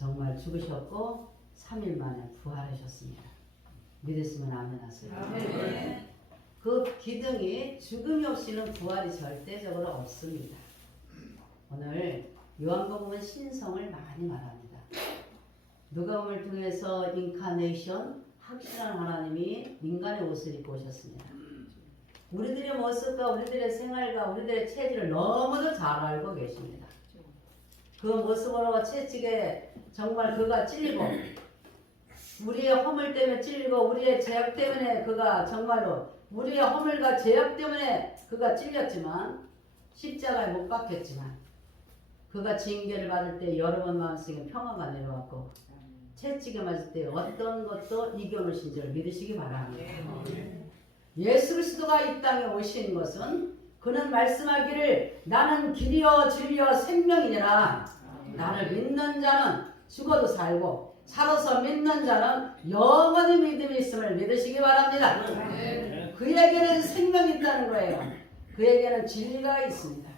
정말 죽으셨고 3일 만에 부활하셨습니다. 믿으시면 아멘 하세요. 아멘. 그 기둥이 죽음이 없이는 부활이 절대적으로 없습니다. 오늘 요한복음은 신성을 많이 말합니다. 누가복음을 통해서 인카네이션, 확실한 하나님이 인간의 옷을 입고 오셨습니다. 우리들의 모습과 우리들의 생활과 우리들의 체질을 너무도 잘 알고 계십니다. 그 모습으로 채찍에 정말 그가 찔리고 우리의 허물 때문에 찔리고 우리의 죄악 때문에 그가 정말로 우리의 허물과 죄악 때문에 그가 찔렸지만 십자가에 못 박혔지만 그가 징계를 받을 때 여러분 마음속에 평화가 내려왔고 채찍에 맞을 때 어떤 것도 이겨놓으신 줄 믿으시기 바랍니다. 예수 그리스도가 이 땅에 오신 것은 그는 말씀하기를 나는 길이요 진리요 생명이니라. 나를 믿는 자는 죽어도 살고 살아서 믿는 자는 영원히 믿음이 있음을 믿으시기 바랍니다. 그에게는 생명이 있다는 거예요. 그에게는 진리가 있습니다.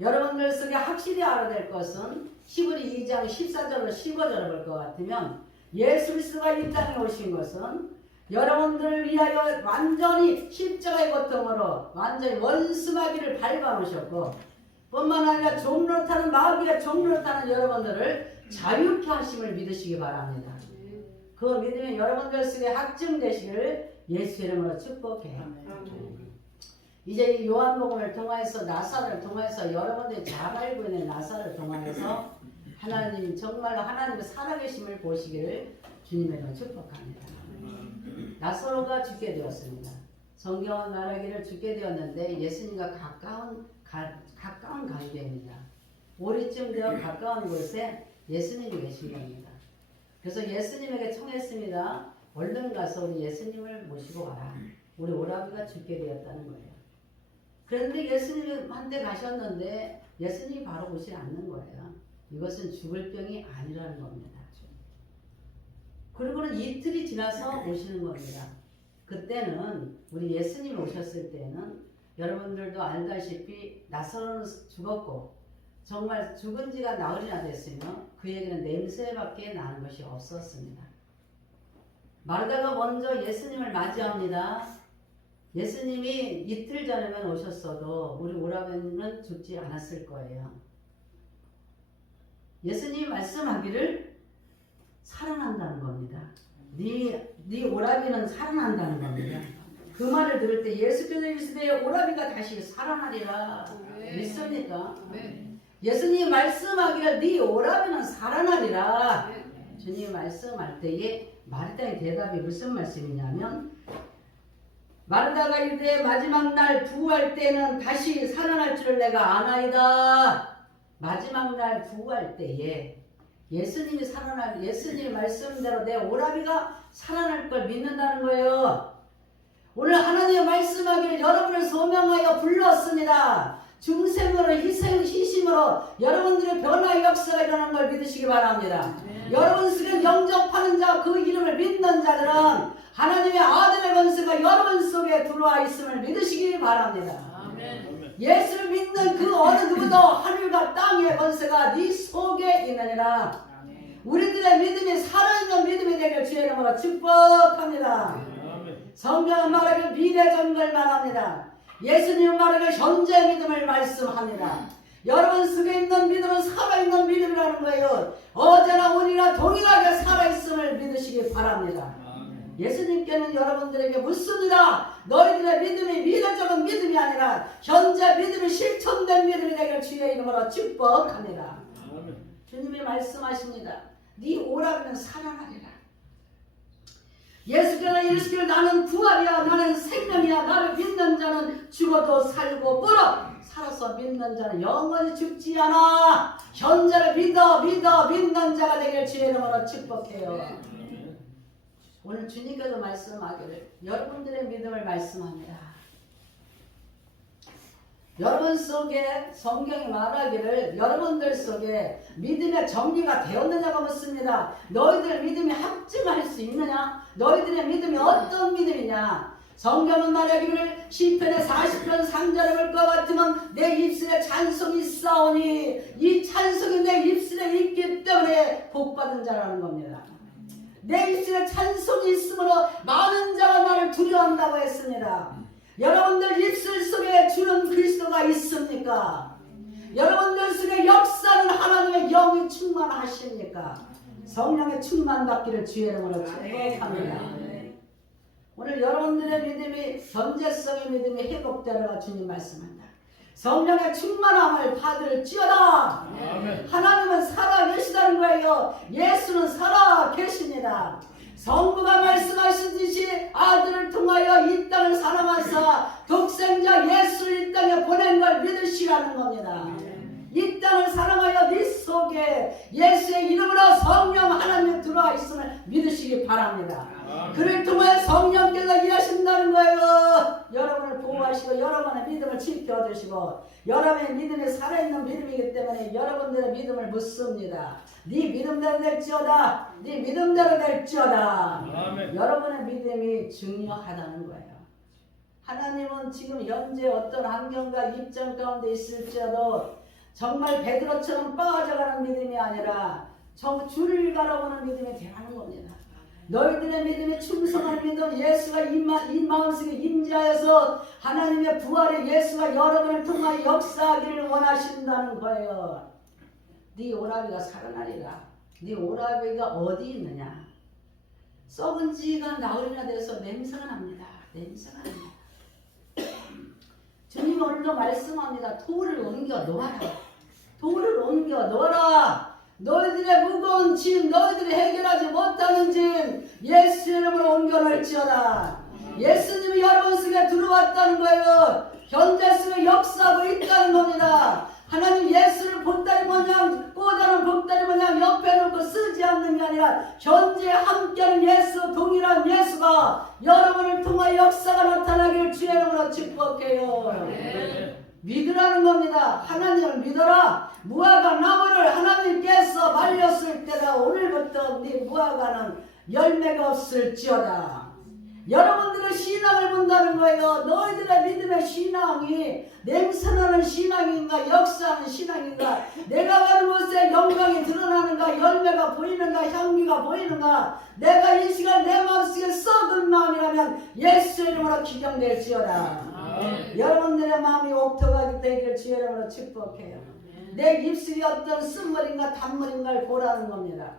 여러분들 속에 확실히 알아야 될 것은 히브리 2장 14절로 15절을 볼 것 같으면 예수 그리스도가 이 땅에 오신 것은 여러분들을 위하여 완전히 십자가의 고통으로 완전히 원수마귀를 밟아놓으셨고 뿐만 아니라 종로로 타는 마귀의 종로로 타는 여러분들을 자유케 하심을 믿으시기 바랍니다. 그 믿음이 여러분들 속에 확증되시기를 예수 이름으로 축복해요. 이제 이 요한복음을 통하여서 나사를 통하여서 여러분들이 잘 알고 있는 나사를 통하여서 하나님 정말로 하나님의 살아계심을 보시기를 주님의 이름으로 축복합니다. 나사로가 죽게 되었습니다. 성경은 말하기를 죽게 되었는데 예수님과 가까운 관계입니다. 오리쯤 되어 가까운 곳에 예수님이 계신 겁니다. 그래서 예수님에게 청했습니다. 얼른 가서 우리 예수님을 모시고 와라. 우리 오라비가 죽게 되었다는 거예요. 그런데 예수님한테 가셨는데 예수님이 바로 오지 않는 거예요. 이것은 죽을 병이 아니라는 겁니다. 그리고는 이틀이 지나서 오시는 겁니다. 그때는 우리 예수님이 오셨을 때는 여러분들도 알다시피 나사로는 죽었고 정말 죽은 지가 나흘이나 됐으며 그에게는 냄새밖에 나는 것이 없었습니다. 마르다가 먼저 예수님을 맞이합니다. 예수님이 이틀 전에만 오셨어도 우리 오라비는 죽지 않았을 거예요. 예수님이 말씀하기를 살아난다는 겁니다. 네 오라비는 살아난다는 겁니다. 그 말을 들을 때 예수께서 이르시되 오라비가 다시 살아나리라. 믿습니까? 예수님이 말씀하기를 네 오라비는 살아나리라. 주님이 말씀할 때에 마르다의 대답이 무슨 말씀이냐면 마르다가 이르되 마지막 날 부활 때는 다시 살아날 줄을 내가 아나이다. 마지막 날 부활 때에 예수님이 말씀대로 내 오라비가 살아날 걸 믿는다는 거예요. 오늘 하나님의 말씀하기를 여러분을 소명하여 불렀습니다. 중생으로 희심으로 여러분들의 변화의 역사가 일어나는 걸 믿으시기 바랍니다. 여러분 속에 영접하는 자, 그 이름을 믿는 자들은 하나님의 아들의 권세가 여러분 속에 들어와 있음을 믿으시기 바랍니다. 예수를 믿는 그 어느 누구도 하늘과 땅의 권세가 네 속에 있느니라. 우리들의 믿음이 살아있는 믿음이 되길 주의 이름으로 축복합니다. 성경은 말하기를 미래전걸 말합니다. 예수님은 말하기를 현재 믿음을 말씀합니다. 여러분 속에 있는 믿음은 살아있는 믿음이라는 거예요. 어제나 오늘이나 동일하게 살아있음을 믿으시기 바랍니다. 예수님께는 여러분들에게 묻습니다. 너희들의 믿음이 미래적인 믿음이 아니라 현재 믿음이 실천된 믿음이 되길 주의 이름으로 축복합니다. 주님이 말씀하십니다. 네 오라비는 살아나리라. 예수께서 이르시기를 나는 부활이야 나는 생명이야 나를 믿는 자는 죽어도 살고 물어 살아서 믿는 자는 영원히 죽지 않아. 현재를 믿어 믿는 자가 되길 주의 이름으로 축복해요. 오늘 주님께서 말씀하기를 여러분들의 믿음을 말씀합니다. 여러분 속에 성경이 말하기를 여러분들 속에 믿음의 정리가 되었느냐고 묻습니다. 너희들 믿음이 확증할 수 있느냐? 너희들의 믿음이 어떤 믿음이냐? 성경은 말하기를 시편의 40편 3절을 볼 것 같으면 내 입술에 찬송이 있사오니 이 찬송이 내 입술에 있기 때문에 복받은 자라는 겁니다. 내 입술에 찬송이 있으므로 많은 자가 나를 두려워한다고 했습니다. 여러분들 입술 속에 주는 그리스도가 있습니까? 여러분들 속에 역사는 하나님의 영이 충만하십니까? 성령의 충만받기를 주의 이름으로 축복합니다. 오늘 여러분들의 믿음이 현재성의 믿음이 회복되리라 주님 말씀한다. 성령의 충만함을 받을지어다. 하나님은 살아 계시다는 거예요. 예수는 살아 계십니다. 성부가 말씀하시듯이 아들을 통하여 이 땅을 사랑하사 독생자 예수를 이 땅에 보낸 걸 믿으시라는 겁니다. 이 땅을 사랑하여 네 속에 예수의 이름으로 성령 하나님이 들어와 있음을 믿으시기 바랍니다. 그를 통해 성령께서 일하신다는 거예요. 여러분을 보호하시고 여러분의 믿음을 지켜주시고 여러분의 믿음이 살아있는 믿음이기 때문에 여러분들의 믿음을 묻습니다. 네 믿음대로 될지어다. 네 믿음대로 될지어다. 아멘. 여러분의 믿음이 중요하다는 거예요. 하나님은 지금 현재 어떤 환경과 입장 가운데 있을지라도 정말 베드로처럼 빠져가는 믿음이 아니라 주를 바라보는 믿음이 되라는 겁니다. 너희들의 믿음이 충성한 믿음, 예수가 이 마음속에 임재하여서 하나님의 부활의 예수가 여러분을 통하여 역사하기를 원하신다는 거예요. 네 오라비가 살아나리라. 네 오라비가 어디 있느냐? 썩은 지가 나흘이나 돼서 냄새가 납니다. 냄새가 납니다. 주님 오늘도 말씀합니다. 돌을 옮겨 놓아라. 돌을 옮겨 놓아라. 너희들의 무거운 짐, 너희들이 해결하지 못하는 짐 예수 이름으로 옮겨 놓을지어다. 예수님이 여러분 속에 들어왔다는 거예요. 현재 속에 역사하고 있다는 겁니다. 하나님 예수를 보따리 모양 꼬다는 보따리 모양 옆에 놓고 쓰지 않는 게 아니라 현재 함께하는 예수, 동일한 예수가 여러분을 통하여 역사가 나타나기를 주의 이름으로 축복해요. 믿으라는 겁니다. 하나님을 믿어라. 무화과 나무를 하나님께서 말렸을 때가 오늘부터 네 무화과는 열매가 없을지어다. 여러분들의 신앙을 본다는 거예요. 너희들의 믿음의 신앙이 냄새나는 신앙인가 역사하는 신앙인가 내가 가는 곳에 영광이 드러나는가 열매가 보이는가 향기가 보이는가 내가 이 시간 내 마음속에 썩은 마음이라면 예수 이름으로 기경될지어다. 여러분들의 마음이 옥토가 되기를 주의 이름으로 축복해요. 내 입술이 어떤 쓴물인가 단물인가를 보라는 겁니다.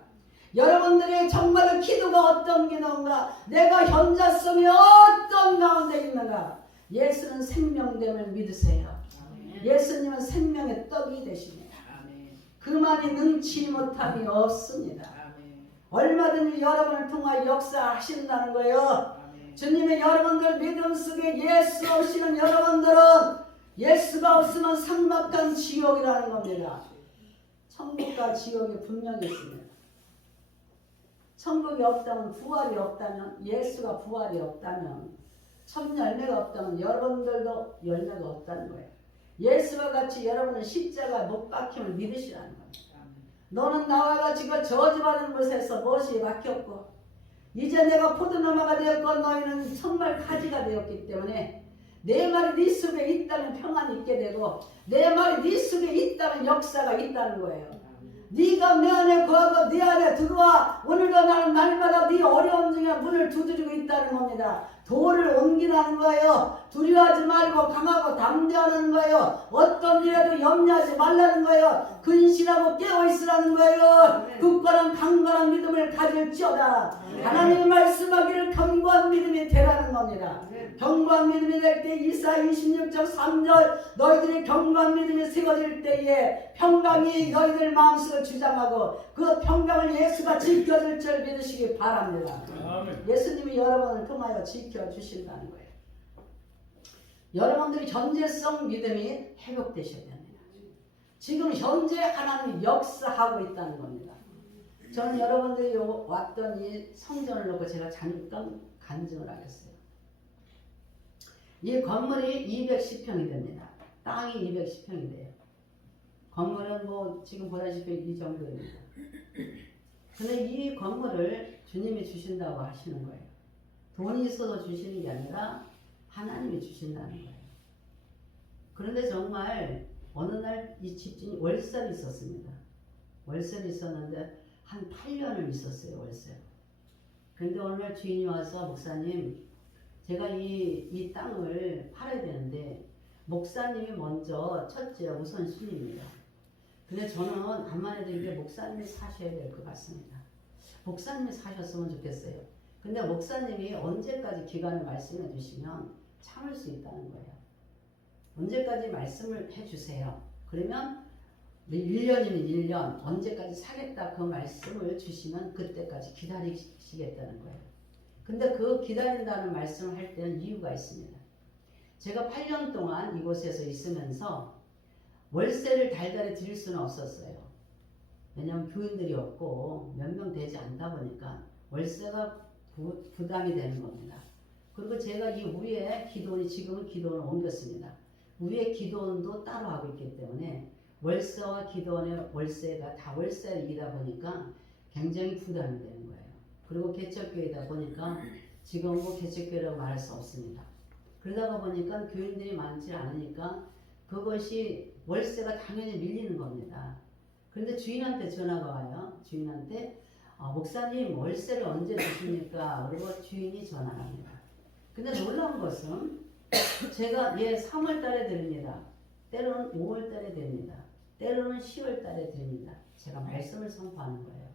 여러분들의 정말로 기도가 어떤 기도인가 내가 현자성이 어떤 가운데 있는가 예수는 생명됨을 믿으세요. 예수님은 생명의 떡이 되십니다. 그만이 능치 못함이 없습니다. 얼마든지 여러분을 통하여 역사하신다는 거예요. 주님의 여러분들 믿음 속에 예수 없이는 여러분들은 예수가 없으면 삭막한 지옥이라는 겁니다. 천국과 지옥이 분명히 있습니다. 천국이 없다면 부활이 없다면 예수가 부활이 없다면 첫 열매가 없다면 여러분들도 열매가 없다는 거예요. 예수와 같이 여러분은 십자가 못 박힘을 믿으시라는 겁니다. 너는 나와 같이 그 저주받은 곳에서 못이 박혔고 이제 내가 포도나무가 되었고 너희는 정말 가지가 되었기 때문에 내 말이 네 속에 있다면 평안이 있게 되고 내 말이 네 속에 있다면 역사가 있다는 거예요. 네가 내 안에 거하고 네 안에 들어와. 오늘도 나는 날마다 네 어려움 중에 문을 두드리고 있다는 겁니다. 돌을 옮기라는 거예요. 두려워하지 말고 강하고 담대하는 거예요. 어떤 일에도 염려하지 말라는 거예요. 근신하고 깨어있으라는 거예요. 굳건한 강건한 믿음을 가질지어다. 하나님이 말씀하기를 견고한 믿음이 되라는 겁니다. 견고한 믿음이 될 때 이사 26장 3절 너희들이 견고한 믿음이 세워질 때에 평강이 너희들 마음속에 주장하고 그 평강을 예수가 지켜줄 줄 믿으시기 바랍니다. 예수님이 여러분을 통하여 지켜주신다는 거예요. 여러분들이 현재성 믿음이 회복되셔야 됩니다. 지금 현재 하나님이 역사하고 있다는 겁니다. 저는 여러분들이 왔던 이 성전을 놓고 제가 잠깐 간증을 하겠어요. 이 건물이 210평이 됩니다. 땅이 210평이 돼요. 건물은 뭐 지금 보다시피 이 정도입니다. 근데 이 건물을 주님이 주신다고 하시는 거예요. 돈이 있어서 주시는 게 아니라 하나님이 주신다는 거예요. 그런데 정말 어느 날 이 집주인이 월세를 있었습니다. 월세를 있었는데 한 8년을 있었어요, 월세. 그런데 어느 날 주인이 와서 목사님, 제가 이 땅을 팔아야 되는데 목사님이 먼저 첫째 우선순위입니다. 근데 저는 암만 해도 이게 목사님이 사셔야 될 것 같습니다. 목사님이 사셨으면 좋겠어요. 근데 목사님이 언제까지 기간을 말씀해 주시면 참을 수 있다는 거예요. 언제까지 말씀을 해주세요. 그러면 1년이면 1년, 언제까지 사겠다 그 말씀을 주시면 그때까지 기다리시겠다는 거예요. 근데 그 기다린다는 말씀을 할 때는 이유가 있습니다. 제가 8년 동안 이곳에서 있으면서 월세를 달달이 드릴 수는 없었어요. 왜냐하면 교인들이 없고 몇 명 되지 않다 보니까 월세가 부담이 되는 겁니다. 그리고 제가 이 위에 기도원이 지금은 기도원을 옮겼습니다. 위에 기도원도 따로 하고 있기 때문에 월세와 기도원의 월세가 다 월세이다 보니까 굉장히 부담이 되는 거예요. 그리고 개척교회이다 보니까 지금 뭐 개척교회라고 말할 수 없습니다. 그러다가 보니까 교인들이 많지 않으니까 그것이 월세가 당연히 밀리는 겁니다. 그런데 주인한테 전화가 와요. 주인한테 목사님 월세를 언제 주십니까? 그리고 주인이 전화를 합니다. 근데 놀라운 것은 제가 3월 달에 드립니다. 때로는 5월 달에 드립니다. 때로는 10월 달에 드립니다. 제가 말씀을 선포하는 거예요.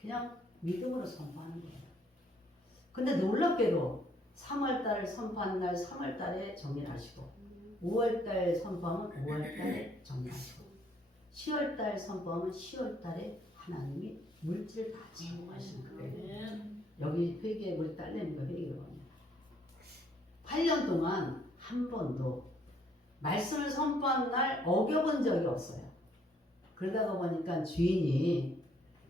그냥 믿음으로 선포하는 거예요. 근데 놀랍게도 3월 달을 선포한 날 3월 달에 정리를 하시고 5월 달 선포하면 5월 달에 정리하시고 10월 달 선포하면 10월 달에 하나님이 물질을 다 제공하시는 거예요. 여기 회개 우리 딸내미가 회개를 합니다. 8년 동안 한 번도 말씀을 선포한 날 어겨본 적이 없어요. 그러다가 보니까 주인이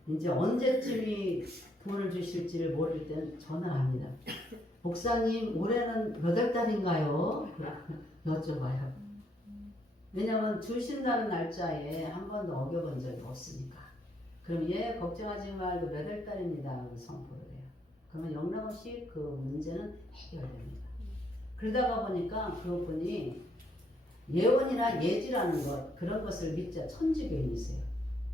이제 언제쯤이 돈을 주실지를 모를 때는 전화를 합니다. 목사님 올해는 몇 월 달인가요? 여쭤봐요. 왜냐하면 주신다는 날짜에 한 번도 어겨본 적이 없으니까. 그럼 걱정하지 말고 몇 월 달입니다. 선포를 해요. 그러면 영락없이 그 문제는 해결됩니다. 그러다가 보니까 그분이 예언이나 예지라는 것 그런 것을 믿지 천주교인이세요.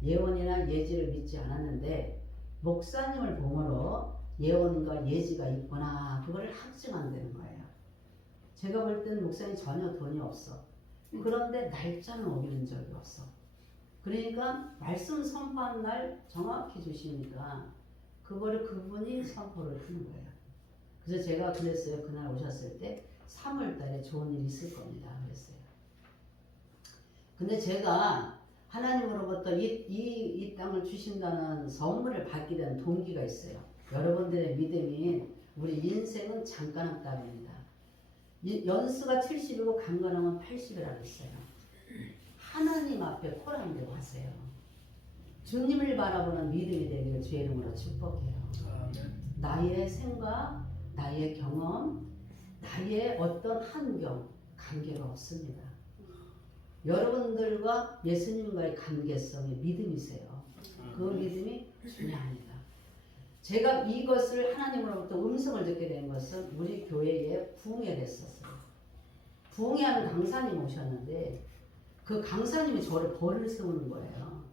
예언이나 예지를 믿지 않았는데 목사님을 보므로 예언과 예지가 있구나 그거를 확증한다는 거예요. 제가 볼 때는 목사님 전혀 돈이 없어. 그런데 날짜는 어기는 적이 없어. 그러니까 말씀 선포한 날 정확히 주시니까 그거를 그분이 선포를 하는 거예요. 그래서 제가 그랬어요. 그날 오셨을 때 3월 달에 좋은 일이 있을 겁니다. 그랬어요. 근데 제가 하나님으로부터 이 땅을 주신다는 선물을 받게 된 동기가 있어요. 여러분들의 믿음이 우리 인생은 잠깐의 땅입니다. 연수가 70이고 강건하면 80이라고 했어요. 하나님 앞에 코랑대고 하세요. 주님을 바라보는 믿음이 되기를 주의 이름으로 축복해요. 나의 생각, 나의 경험, 나의 어떤 환경, 관계가 없습니다. 여러분들과 예수님과의 관계성이 믿음이세요. 그 믿음이 중요합니다. 제가 이것을 하나님으로부터 음성을 듣게 된 것은 우리 교회에 부흥회 됐었어요. 부흥회하는 강사님 오셨는데 그 강사님이 저를 벌을 세우는 거예요.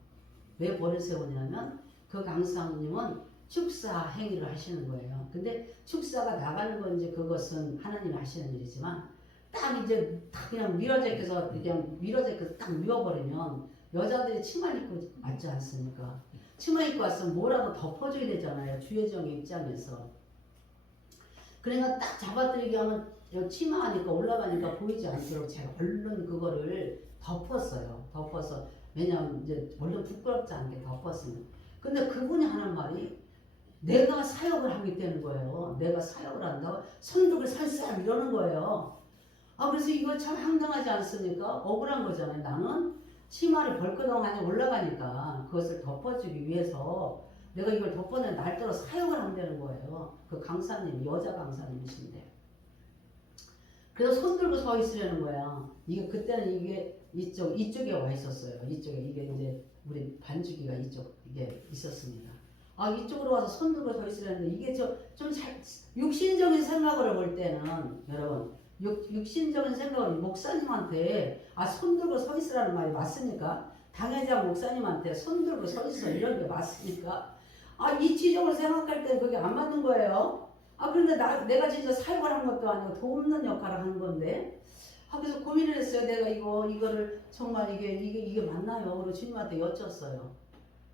왜 벌을 세우냐면 그 강사님은 축사 행위를 하시는 거예요. 근데 축사가 나가는 건 이제 그것은 하나님이 하시는 일이지만 딱 이제 딱 그냥 밀어제껴서 딱 미워버리면 여자들이 치마 입고 맞지 않습니까? 치마 입고 왔으면 뭐라도 덮어줘야 되잖아요. 주여정의 입장에서. 그러니까 딱 잡아들이게 하면 치마 하니까 올라가니까 보이지 않도록 제가 얼른 그거를 덮었어요. 덮어서 왜냐하면 이제 얼른 부끄럽지 않게 덮었습니다. 근데 그분이 하는 말이 내가 사역을 하기 때문인 거예요. 내가 사역을 한다고 손들고 살살 이러는 거예요. 그래서 이거 참 황당하지 않습니까? 억울한 거잖아요. 나는 치마를 벌거덩 하니 올라가니까 그것을 덮어주기 위해서 내가 이걸 덮어내 날따라 사역을 한다는 거예요. 그 강사님, 여자 강사님이신데. 그래서 손 들고 서 있으려는 거야. 그때는 이게 이쪽에 와 있었어요. 이쪽에 이게 이제 우리 반주기가 이게 있었습니다. 이쪽으로 와서 손 들고 서 있으려는데 이게 좀 육신적인 생각으로 볼 때는 여러분 육신적인 생각을 목사님한테 손 들고 서 있으라는 말이 맞습니까? 당회장 목사님한테 손 들고 서 있어 이런 게 맞습니까? 이치적으로 생각할 때 그게 안 맞는 거예요. 그런데 내가 진짜 사역을 한 것도 아니고 돕는 역할을 하는 건데. 그래서 고민을 했어요. 내가 이거를 정말 이게 맞나요? 그리고 주님한테 여쭸어요.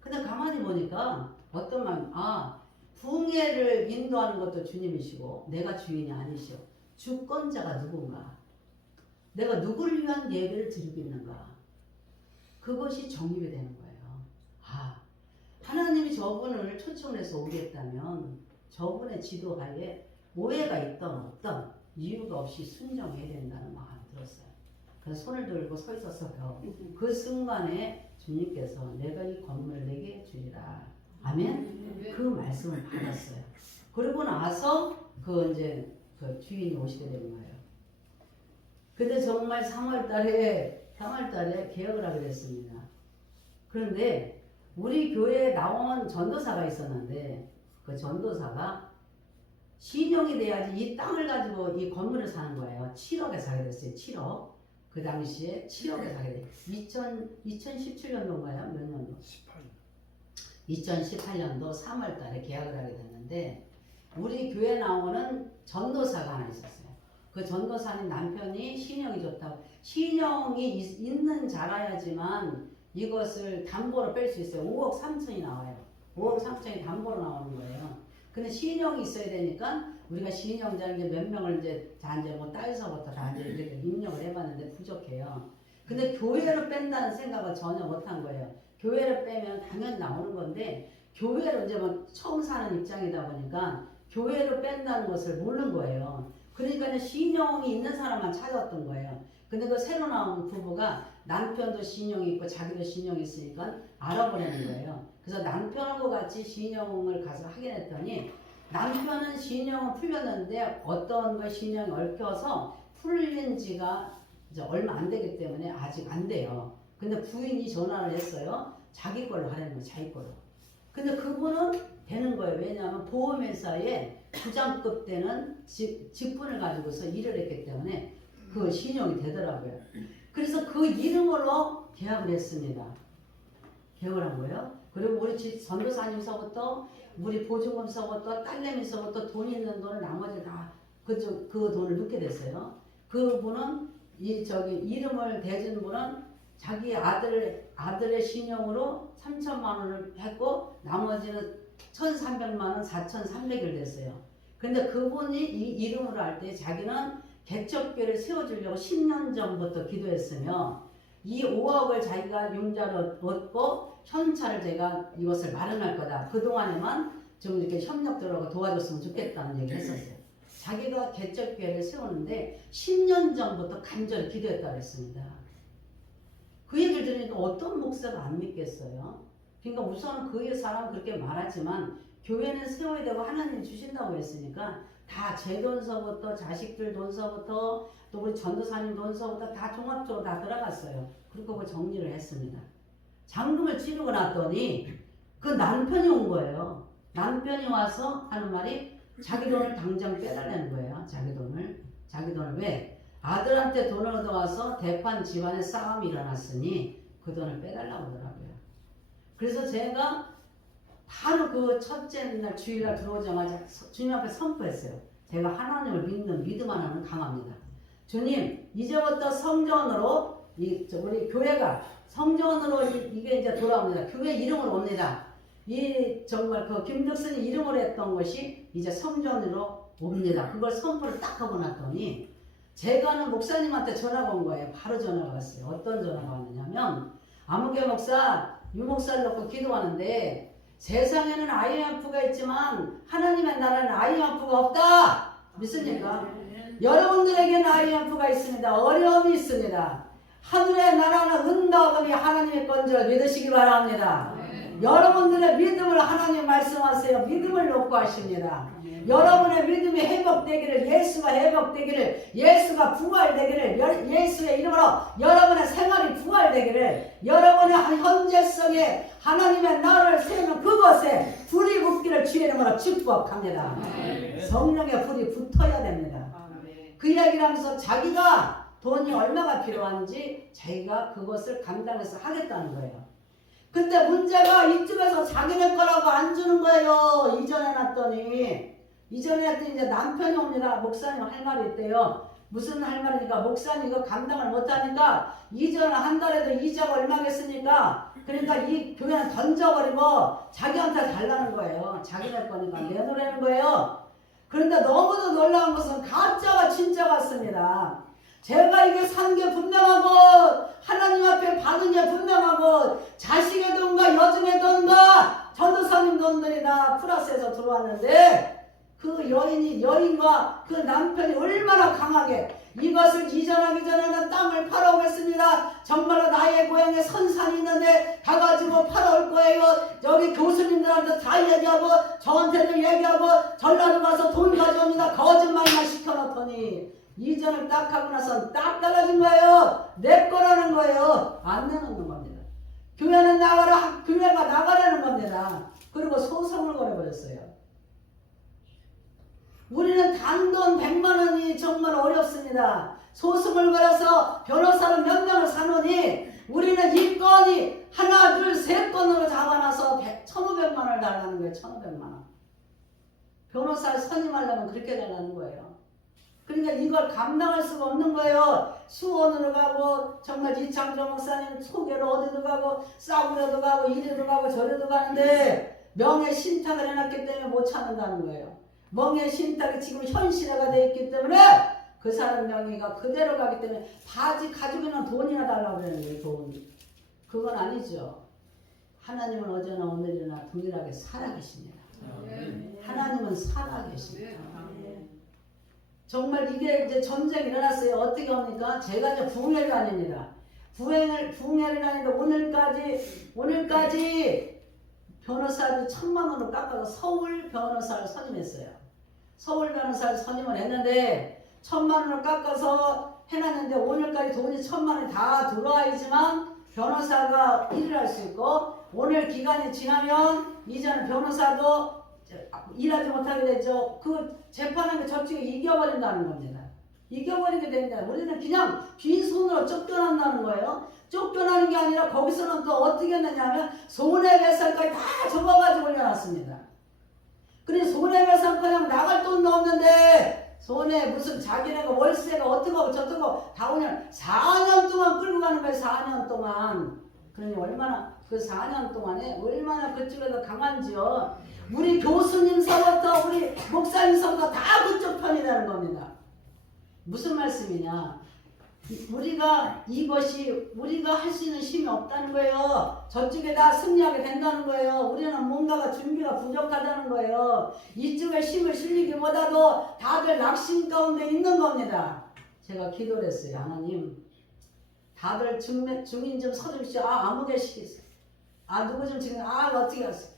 근데 가만히 보니까 어떤 마음, 부흥회를 인도하는 것도 주님이시고 내가 주인이 아니시오. 주권자가 누군가? 내가 누구를 위한 예배를 드리고 있는가? 그것이 정립이 되는 거예요. 하나님이 저분을 초청을 해서 오겠다면 저분의 지도하에 오해가 있던 어떤 이유가 없이 순종해야 된다는 마음이 들었어요. 그래서 손을 들고 서 있었어요. 그 순간에 주님께서 내가 이 건물을 내게 주리라. 아멘? 그 말씀을 받았어요. 그리고 나서 그 주인이 오시게 되는 거예요. 근데 정말 3월 달에 개혁을 하게 됐습니다. 그런데 우리 교회에 나온 전도사가 있었는데 그 전도사가 신용이 돼야지 이 땅을 가지고 이 건물을 사는 거예요. 7억에 사게 됐어요. 7억. 그 당시에 7억에 사게 됐어요. 2017년도인가요? 몇 년도? 2018년도 3월 달에 계약을 하게 됐는데 우리 교회에 나오는 전도사가 하나 있었어요. 그 전도사님 남편이 신용이 좋다고. 신용이 있는 자라야지만 이것을 담보로 뺄 수 있어요. 5억 3천이 나와요. 5억 3천이 담보로 나오는 거예요. 근데 신용이 있어야 되니까 우리가 신용자 몇 명을 딸서부터 다 이렇게 입력을 해봤는데 부족해요. 근데 교회로 뺀다는 생각을 전혀 못한 거예요. 교회를 빼면 당연히 나오는 건데 교회로 처음 사는 입장이다 보니까 교회로 뺀다는 것을 모르는 거예요. 그러니까 신용이 있는 사람만 찾았던 거예요. 근데 그 새로 나온 부부가 남편도 신용이 있고 자기도 신용이 있으니까 알아보려는 거예요. 그래서 남편하고 같이 신용을 가서 확인했더니 남편은 신용은 풀렸는데 어떤 거 신용이 얽혀서 풀린 지가 이제 얼마 안 되기 때문에 아직 안 돼요. 근데 부인이 전화를 했어요. 자기 걸로 하라는 거예요. 자기 걸로. 근데 그분은 되는 거예요. 왜냐하면 보험회사에 부장급 되는 직분을 가지고서 일을 했기 때문에 그 신용이 되더라고요. 그래서 그 이름으로 계약을 했습니다. 계약을 한 거예요. 그리고 우리 전도사님서부터 우리 보증금서부터 딸내미서부터 돈 있는 돈을 나머지 다 그 돈을 넣게 됐어요. 그분은 이름을 대준 분은 자기 아들의 신용으로 3천만 원을 했고 나머지는 1,300만 원, 4,300을 됐어요. 근데 그분이 이 이름으로 할 때 자기는 개척교회를 세워주려고 10년 전부터 기도했으며 이 5억을 자기가 융자로 얻고 현찰을 제가 이것을 마련할 거다. 그동안에만 좀 이렇게 협력들하고 도와줬으면 좋겠다는 얘기를 했었어요. 자기가 개척교회를 세우는데 10년 전부터 간절히 기도했다고 했습니다. 그 얘기를 들으니까 어떤 목사가 안 믿겠어요? 그러니까 우선 그 사람은 그렇게 말하지만 교회는 세워야 되고 하나님이 주신다고 했으니까 다 제 돈서부터 자식들 돈서부터 또 우리 전도사님 돈서부터 다 종합적으로 다 들어갔어요. 그리고 그 정리를 했습니다. 잔금을 치르고 났더니 그 남편이 온 거예요. 남편이 와서 하는 말이 자기 돈을 당장 빼달라는 거예요. 자기 돈을 왜? 아들한테 돈을 얻어와서 대판 집안에 싸움이 일어났으니 그 돈을 빼달라고 하더라고요. 그래서 제가 바로 그 첫째 날 주일날 들어오자마자 주님 앞에 선포했어요. 제가 하나님을 믿는 믿음 하나는 강합니다. 주님, 이제부터 성전으로 우리 교회가 성전으로 이게 이제 돌아옵니다. 교회 이름으로 옵니다. 정말 그 김덕선이 이름으로 했던 것이 이제 성전으로 옵니다. 그걸 선포를 딱 하고 났더니 제가 아는 목사님한테 전화가 온 거예요. 바로 전화가 왔어요. 어떤 전화가 왔느냐면 아무개 목사, 유 목사를 놓고 기도하는데 세상에는 IMF가 있지만 하나님의 나라는 IMF가 없다. 믿습니까? 여러분들에게는 IMF가 있습니다. 어려움이 있습니다. 하늘의 나라는 은과 금이 하나님의 건 줄 믿으시기 바랍니다. 여러분들의 믿음을 하나님 말씀하세요. 믿음을 놓고 하십니다. 여러분의 믿음이 회복되기를, 예수가 회복되기를, 예수가 부활되기를, 예수의 이름으로 여러분의 생활이 부활되기를, 여러분의 현재성에 하나님의 나라를 세우는 그곳에 불이 붙기를 주의 이름으로 축복합니다. 성령의 불이 붙어야 됩니다. 그 이야기를 하면서 자기가 돈이 얼마가 필요한지 자기가 그것을 감당해서 하겠다는 거예요. 근데 문제가 이쪽에서 자기네 거라고 안 주는 거예요. 이전해 놨더니. 이전에 했더니 이제 남편이 옵니다. 목사님 할 말이 있대요. 무슨 할 말이니까 목사님 이거 감당을 못하니까 이전을 한 달에도 이자가 얼마겠습니까? 그러니까 이 교회는 던져버리고 자기한테 달라는 거예요. 자기네 거니까 내놓으라는 거예요. 그런데 너무도 놀라운 것은 가짜가 진짜 같습니다. 제가 이게 산 게 분명하고 하나님 앞에 받은 게 분명하고 자식의 돈과 여중의 돈과 전도사님 돈들이 다 플러스에서 들어왔는데 그 여인과 그 남편이 얼마나 강하게 이것을 이전하기 전에는 땅을 팔아오겠습니다. 정말로 나의 고향에 선산이 있는데 가가지고 팔아올 거예요. 여기 교수님들한테 다 얘기하고 저한테도 얘기하고 전라도 가서 돈 가져옵니다. 거짓말만 시켜놓더니 이전을 딱 하고 나서 딱 달라진 거예요. 내 거라는 거예요. 안 내놓는 겁니다. 교회는 나가라, 교회가 나가라는 겁니다. 그리고 소송을 걸어버렸어요. 우리는 단돈 100만 원이 정말 어렵습니다. 소송을 걸어서 변호사를 몇 명을 사놓으니 우리는 이 건이 하나, 둘, 세 건으로 잡아놔서 1,500만 원을 달라는 거예요. 1,500만 원. 변호사를 선임하려면 그렇게 달라는 거예요. 그러니까 이걸 감당할 수가 없는 거예요. 수원으로 가고 정말 이창조 목사님 소개로 어디도 가고 싸구려도 가고 이래도 가고 저래도 가는데 명예 신탁을 해놨기 때문에 못 찾는다는 거예요. 명예 신탁이 지금 현실화가 되어 있기 때문에 그 사람 명예가 그대로 가기 때문에 바지 가지고 있는 돈이나 달라고 그러는 거예요. 돈. 그건 아니죠. 하나님은 어제나 오늘이나 동일하게 살아계십니다. 하나님은 살아계십니다. 정말 이게 이제 전쟁이 일어났어요. 어떻게 합니까? 제가 이제 부흥회를 다닙니다. 부흥회를 다니는데 오늘까지 변호사도 1,000만 원을 깎아서 서울 변호사를 선임했어요. 서울 변호사를 선임을 했는데 1,000만 원을 깎아서 해놨는데 오늘까지 돈이 1,000만 원이 다 들어와야지만 변호사가 일을 할 수 있고 오늘 기간이 지나면 이제는 변호사도 일하지 못하게 되죠. 그 재판하는 게 저쪽에 이겨버린다는 겁니다. 이겨버리게 됩니다. 우리는 그냥 빈손으로 쫓겨난다는 거예요. 쫓겨나는 게 아니라 거기서는 또 어떻게 했느냐면 손해배상까지 다 적어가지고 올려놨습니다. 그래 손해배상 그냥 나갈 돈도 없는데 손해 무슨 자기네가 월세가 어떻고 저떻고 다 오냐 4년 동안 끌고 가는 거예요. 4년 동안. 그러니 얼마나 그 4년 동안에 얼마나 그쪽에서 강한지요. 우리 교수님서부터 우리 목사님서부터 다 그쪽 편이라는 겁니다. 무슨 말씀이냐? 우리가 이것이 우리가 할 수 있는 힘이 없다는 거예요. 저쪽에 다 승리하게 된다는 거예요. 우리는 뭔가가 준비가 부족하다는 거예요. 이쪽에 힘을 실리기보다도 다들 낙심 가운데 있는 겁니다. 제가 기도를 했어요. 하나님 다들 증인 좀 서주십시오. 아무개 시키세요. 누구 좀 지금 어떻게 하세요?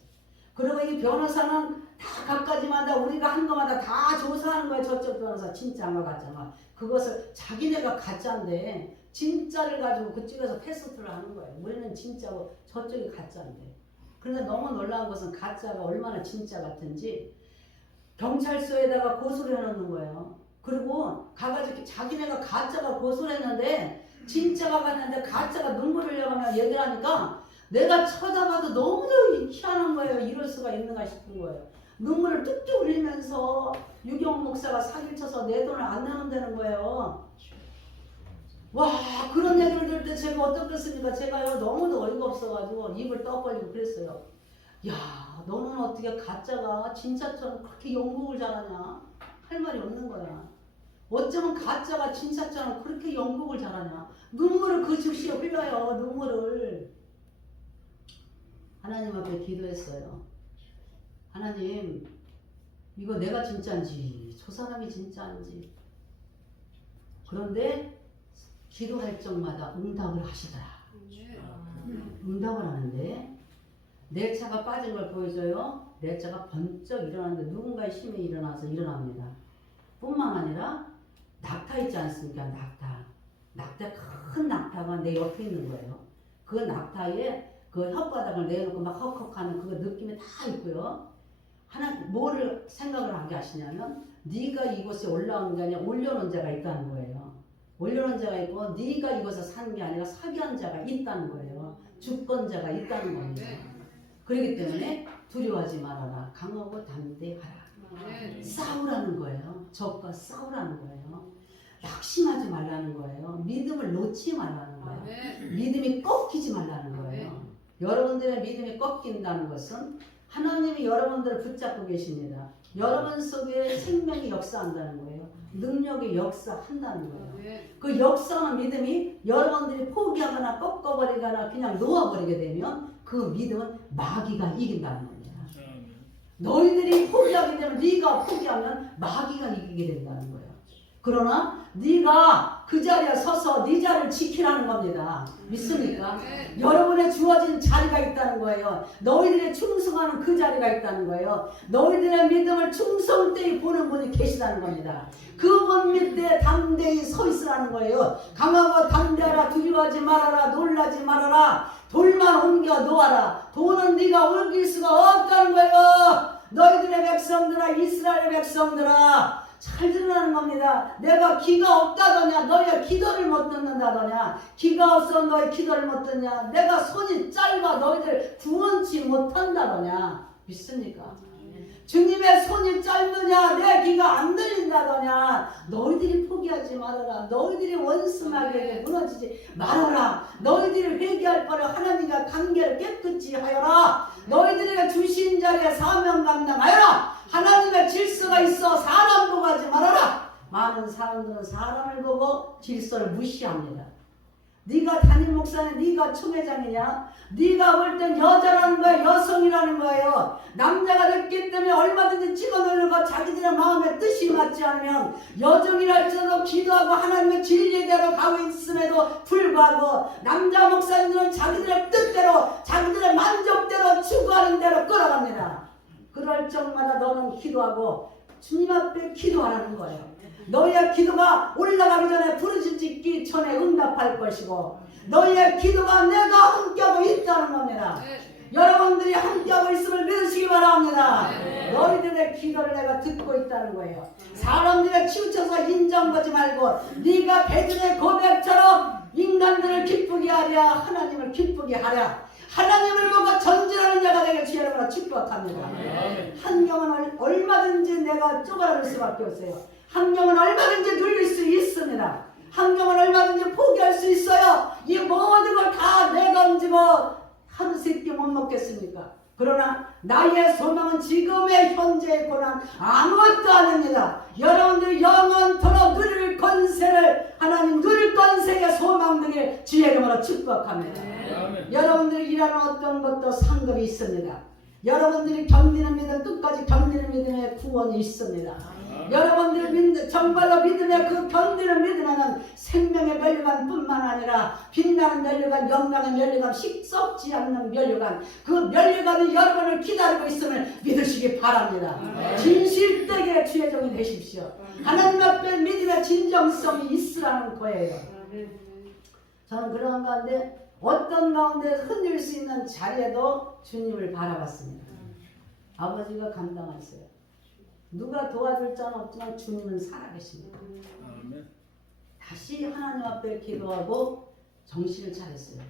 그리고 이 변호사는 다 각가지마다 우리가 한 것마다 다 조사하는 거예요. 저쪽 변호사 진짜인가 가짜인가. 그것을 자기네가 가짜인데 진짜를 가지고 그쪽에서 테스트를 하는 거예요. 우리는 진짜고 저쪽이 가짜인데. 그런데 너무 놀라운 것은 가짜가 얼마나 진짜 같은지 경찰서에다가 고소를 해놓는 거예요. 그리고 가가지고 자기네가 가짜가 고소를 했는데 진짜가 갔는데 가짜가 눈물 흘려가며 얘기를 하니까 내가 쳐다봐도 너무도 희한한 거예요. 이럴 수가 있는가 싶은 거예요. 눈물을 뚝뚝 흘리면서 유경 목사가 사기를 쳐서 내 돈을 안 내놓는다는 거예요. 와 그런 얘기를 들을 때 제가 어떻겠습니까? 제가요 너무도 어이가 없어가지고 입을 떡 벌리고 그랬어요. 야 너는 어떻게 가짜가 진짜처럼 그렇게 연극을 잘하냐? 할 말이 없는 거야. 어쩌면 가짜가 진짜처럼 그렇게 연극을 잘하냐? 눈물을 그 즉시에 흘려요. 눈물을. 하나님 앞에 기도했어요. 하나님 이거 내가 진짜인지 저 사람이 진짜인지. 그런데 기도할 적마다 응답을 하시더라. 응답을 하는데 내 차가 빠진 걸 보여줘요. 내 차가 번쩍 일어나는데 누군가의 힘이 일어나서 일어납니다. 뿐만 아니라 낙타 있지 않습니까? 낙타 큰 낙타가 내 옆에 있는 거예요. 그 낙타에 그 혓바닥을 내놓고 막 헉헉하는 그 느낌이 다 있고요. 뭐를 생각을 하게 하시냐면 네가 이곳에 올라온 게 아니라 올려놓은 자가 있다는 거예요. 올려놓은 자가 있고 네가 이곳에 사는 게 아니라 사기한 자가 있다는 거예요. 주권자가 있다는 겁니다. 그렇기 때문에 두려워하지 말아라. 강하고 담대하라. 싸우라는 거예요. 적과 싸우라는 거예요. 낙심하지 말라는 거예요. 믿음을 놓지 말라는 거예요. 믿음이 꺾이지 말라는 거예요. 여러분들의 믿음이 꺾인다는 것은 하나님이 여러분들을 붙잡고 계십니다. 여러분 속에 생명이 역사한다는 거예요. 능력이 역사한다는 거예요. 그 역사하는 믿음이 여러분들이 포기하거나 꺾어버리거나 그냥 놓아버리게 되면 그 믿음은 마귀가 이긴다는 겁니다. 너희들이 포기하게 되면 네가 포기하면 마귀가 이기게 된다는 거예요. 그러나 네가 그 자리에 서서 네 자리를 지키라는 겁니다. 믿습니까? 여러분의 주어진 자리가 있다는 거예요. 너희들이 충성하는 그 자리가 있다는 거예요. 너희들의 믿음을 충성되이 보는 분이 계시다는 겁니다. 그분 밑에 담대히 서 있으라는 거예요. 강하고 담대하라. 두려워하지 말아라. 놀라지 말아라. 돌만 옮겨 놓아라. 돌은 네가 옮길 수가 없다는 거예요. 너희들의 백성들아, 이스라엘의 백성들아, 잘 들으라는 겁니다. 내가 기가 없다더냐, 너희가 기도를 못 듣는다더냐, 기가 없어 너희 기도를 못 듣냐, 내가 손이 짧아 너희들 구원치 못한다더냐. 믿습니까? 주님의 손이 짧으냐, 내 귀가 안 들린다더냐. 너희들이 포기하지 말아라. 너희들이 원수마귀에게 무너지지 말아라. 너희들이 회개할 바를 하나님과 관계를 깨끗이 하여라. 너희들에게 주신 자리에 사명 감당하여라. 하나님의 질서가 있어 사람 보고 하지 말아라. 많은 사람들은 사람을 보고 질서를 무시합니다. 네가 담임 목사냐, 네가 총회장이냐, 네가 볼 땐 여자라는 거야, 여성이라는 거예요. 남자가 됐기 때문에 얼마든지 찍어 누르고 자기들의 마음에 뜻이 맞지 않으면 여종이라 할지라도 기도하고 하나님의 진리대로 가고 있음에도 불구하고 남자 목사님들은 자기들의 뜻대로 자기들의 만족대로 추구하는 대로 끌어갑니다. 그럴 적마다 너는 기도하고 주님 앞에 기도하라는 거예요. 너희의 기도가 올라가기 전에 부르짖기 전에 응답할 것이고 너희의 기도가 내가 함께하고 있다는 겁니다. 여러분들이 함께하고 있음을 믿으시기 바랍니다. 너희들의 기도를 내가 듣고 있다는 거예요. 사람들의 치우쳐서 인정하지 말고 네가 베드로의 고백처럼 인간들을 기쁘게 하랴 하나님을 기쁘게 하랴. 하나님을 보고 전진하는 자가 되길 주여로 축복합니다. 환경은 얼마든지 내가 쪼그라들 수밖에 없어요. 환경은 얼마든지 눌릴 수 있습니다. 환경은 얼마든지 포기할 수 있어요. 이 모든 걸 다 내던지고 하루 세끼 못 먹겠습니까? 그러나 나의 소망은 지금의 현재의 고난 아무것도 아닙니다. 여러분들이 영원토록 누릴 권세를 하나님 누릴 권세의 소망 되길 주의 이름으로 축복합니다. 여러분들이 일하는 어떤 것도 상급이 있습니다. 여러분들이 견디는 믿음, 끝까지 견디는 믿음의 구원이 있습니다. 여러분들이 정말로 믿음의 그 견디는 믿음에는 생명의 면류관 뿐만 아니라 빛나는 면류관, 영광의 면류관, 식썩지 않는 면류관, 그 면류관이 여러분을 기다리고 있음을 믿으시기 바랍니다. 진실되게 주의 종이 되십시오. 하나님 앞에 믿음의 진정성이 있으라는 거예요. 저는 그런 가운데 어떤 가운데 흔들 수 있는 자리에도 주님을 바라봤습니다. 아버지가 감당하세요. 누가 도와줄 자는 없지만 주님은 살아계십니다. 다시 하나님 앞에 기도하고 정신을 차렸어요.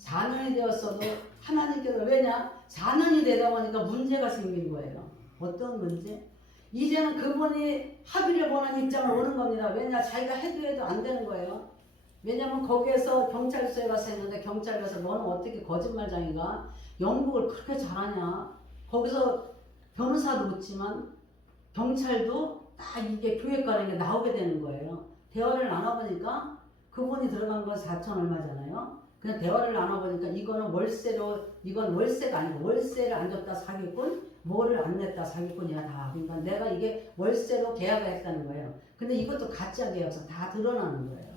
4년이 되었어도 하나님께서 왜냐? 4년이 되다 보니까 문제가 생긴 거예요. 어떤 문제? 이제는 그분이 합의를 보는 입장을 오는 겁니다. 왜냐? 자기가 해도 안 되는 거예요. 왜냐면 거기에서 경찰서에 가서 했는데 경찰 가서 너는 어떻게 거짓말장이가 영국을 그렇게 잘하냐? 거기서 변호사도 묻지만 경찰도 다 이게 교회 가는 게 나오게 되는 거예요. 대화를 나눠보니까 그분이 들어간 건 4천 얼마잖아요. 그냥 대화를 나눠보니까 이거는 월세로, 이건 월세가 아니고 월세를 안 줬다 사기꾼, 뭐를 안 냈다 사기꾼이야 다. 그러니까 내가 이게 월세로 계약을 했다는 거예요. 근데 이것도 가짜 계약서 다 드러나는 거예요.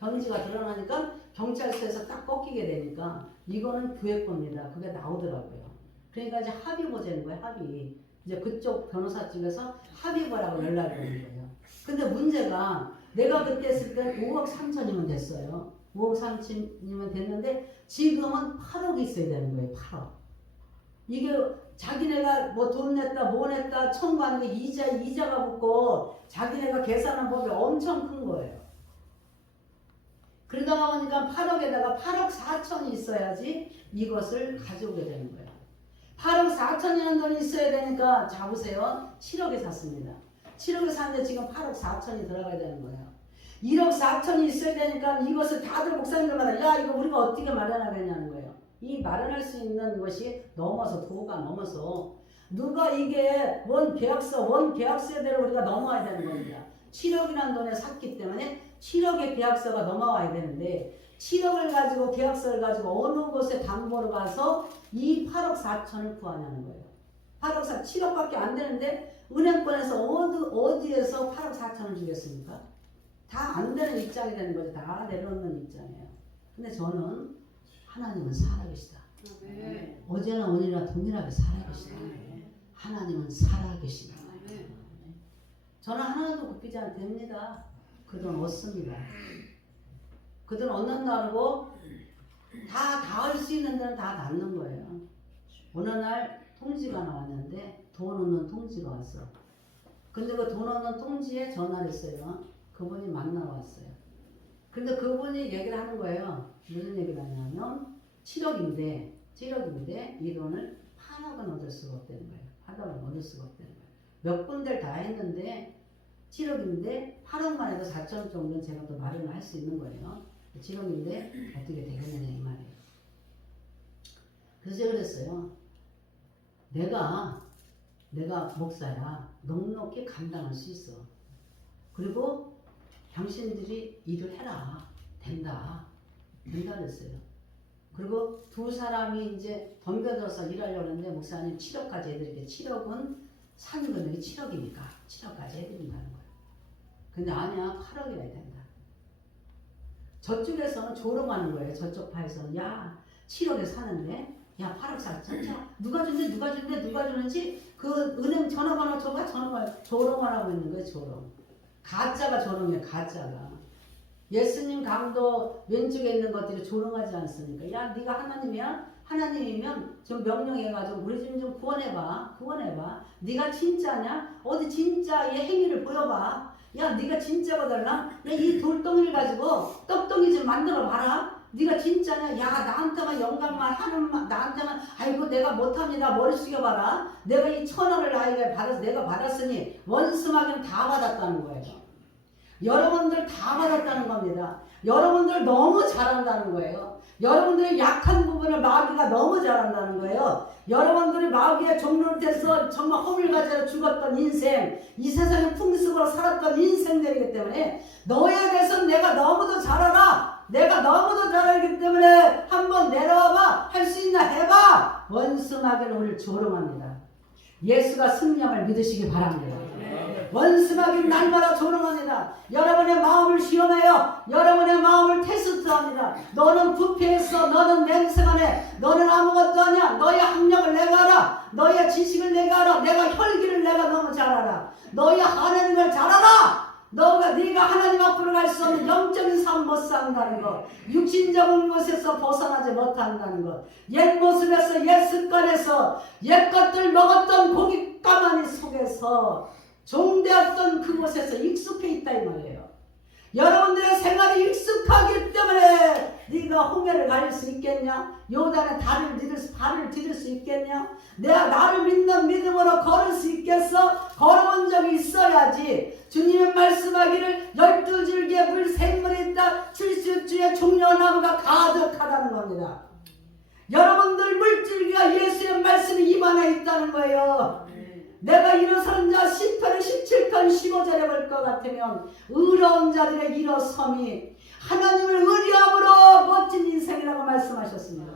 현지가 드러나니까 경찰서에서 딱 꺾이게 되니까 이거는 교회 겁니다. 그게 나오더라고요. 그러니까 이제 합의 보자는 거예요. 합의. 이제 그쪽 변호사 쪽에서 합의 보라고 연락이 오는 거예요. 근데 문제가 내가 그때 했을 때 5억 3천이면 됐어요. 5억 3천이면 됐는데 지금은 8억이 있어야 되는 거예요. 8억. 이게 자기네가 뭐 돈 냈다 뭐 냈다 청구하는 게 이자가 붙고 자기네가 계산한 법이 엄청 큰 거예요. 그러다가 보니까 8억에다가 8억 4천이 있어야지 이것을 가져오게 되는 거예요. 8억 4천이라는 돈이 있어야 되니까 잡으세요. 7억에 샀습니다. 7억에 샀는데 지금 8억 4천이 들어가야 되는 거예요. 1억 4천이 있어야 되니까 이것을 다들 목사님들마다 야 이거 우리가 어떻게 마련하겠냐는 거예요. 이 마련할 수 있는 것이 넘어서 도가 넘어서 누가 이게 원 계약서대로 우리가 넘어와야 되는 겁니다. 7억이라는 돈에 샀기 때문에 7억의 계약서가 넘어와야 되는데 7억을 가지고 계약서를 가지고 어느 곳에 담보로 가서 이 8억 4천을 구하냐는 거예요. 8억 4, 7억밖에 안 되는데 은행권에서 어디에서 8억 4천을 주겠습니까? 다 안 되는 입장이 되는 거죠. 다 내려놓는 입장이에요. 근데 저는 하나님은 살아계시다. 네. 어제나 오늘이나 동일하게 살아계시다. 하나님은 살아계시다. 저는 하나도 굽히지 않습니다. 그 돈 얻습니다. 그 돈 얻는다고 다 할 수 있는 데는 다 닿는 거예요. 어느 날 통지가 나왔는데 돈 얻는 통지가 왔어. 근데 그 돈 얻는 통지에 전화를 했어요. 그분이 만나러 왔어요. 근데 그분이 얘기를 하는 거예요. 무슨 얘기를 하냐면 7억인데 이 돈을 8억은 얻을 수가 없다는 거예요. 8억은 얻을 수가 없다는 거예요. 몇 군데를 다 했는데 7억인데 8억만 해도 4천 정도는 제가 또 마련을 할 수 있는 거예요. 7억인데 어떻게 되겠느냐 이 말이에요. 그래서 제가 그랬어요. 내가 목사야. 넉넉히 감당할 수 있어. 그리고 당신들이 일을 해라. 된다 그랬어요. 그리고 두 사람이 이제 덤벼들어서 일하려고 하는데 목사님 7억까지 해드릴게요. 7억은 산 금액이 7억이니까 7억까지 해드린다는 거예요. 근데 아니야 8억이라 해야 된다. 저쪽에서는 조롱하는 거예요. 저쪽 파에서는 야 7억에 사는데 야 8억 4천 자 누가 주는지 그 은행 전화번호 줘봐 조롱을 하고 있는 거예요. 조롱. 가짜가 조롱이에요. 가짜가. 예수님 강도 왼쪽에 있는 것들이 조롱하지 않습니까? 야 네가 하나님이야? 하나님이면 좀 명령해가지고 우리 좀 구원해봐. 네가 진짜냐? 어디 진짜의 행위를 보여봐. 야 네가 진짜거든. 야이 돌덩이를 가지고 떡덩이 좀 만들어봐라. 네가 진짜냐? 야 나한테만 영광만 하는 나한테만 아이고 내가 못합니다. 머리 숙여봐라. 내가 이 1,000원을 나에게 내가 받았으니 원수마귀는 다 받았다는 거예요. 여러분들 다 받았다는 겁니다. 여러분들 너무 잘한다는 거예요. 여러분들의 약한 부분을 마귀가 너무 잘한다는 거예요. 여러분들이 마귀의 종로를해서 정말 허물가지로 죽었던 인생, 이 세상의 풍습으로 살았던 인생들이기 때문에 너에 대해서 내가 너무도 잘 알아. 내가 너무도 잘 알기 때문에 한번 내려와봐. 할 수 있나 해봐. 원수 마귀는 우리를 조롱합니다. 예수가 승리함을 믿으시기 바랍니다. 원수 마귀는 날마다 조롱합니다. 여러분의 마음을 시험해요. 여러분의 마음을 테스트합니다. 너는 부패했어. 너는 냄새가 내. 너는 아무것도 아니야. 너의 학력을 내가 알아. 너의 지식을 내가 알아. 내가 혈기를 내가 너무 잘 알아. 너의 하나님을 잘 알아. 네가 하나님 앞으로 갈 수 없는 영적인 삶 못 산다는 것, 육신적인 것에서 벗어나지 못한다는 것, 옛 모습에서 옛 습관에서 옛 것들 먹었던 고기 가마니 속에서 종되었던 그곳에서 익숙해 있다 이 말이에요. 여러분들의 생활이 익숙하기 때문에 네가 홍해를 가릴 수 있겠냐? 요단에 발을 디딜 수 있겠냐? 내가 나를 믿는 믿음으로 걸을 수 있겠어? 걸어본 적이 있어야지. 주님은 말씀하기를 12줄기의 물 샘물이 있다. 70주의 종려나무가 가득하다는 겁니다. 여러분들 물줄기가 예수의 말씀이 입 안에 있다는 거예요. 내가 일어선 자 10편 17편 15절에 볼 것 같으면 의로운 자들의 일어섬이 하나님을 의리함으로 멋진 인생이라고 말씀하셨습니다.